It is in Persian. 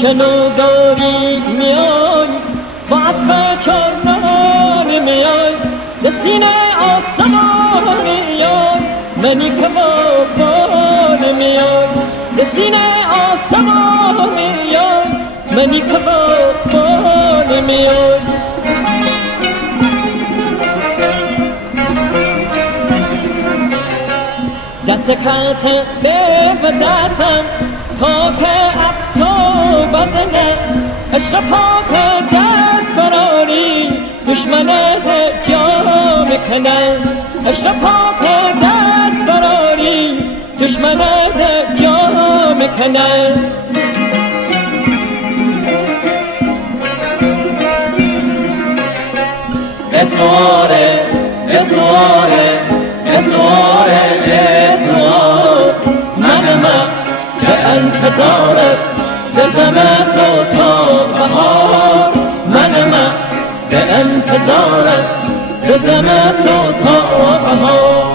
چنوداری میای با اسب چرنان میای به سینه آسمان میای منی که بابان میای به سینه آسمان میای منی که بابان میای دست کت به دستم تا که تو بزنه عشق پاک دست براری دشمن جا میکنه عشق پاک دست براری دشمن جا میکنه اسواره اسواره اسواره اسوار من به انتظارت بزم تا بهار من به انتظارت بزم تا بهار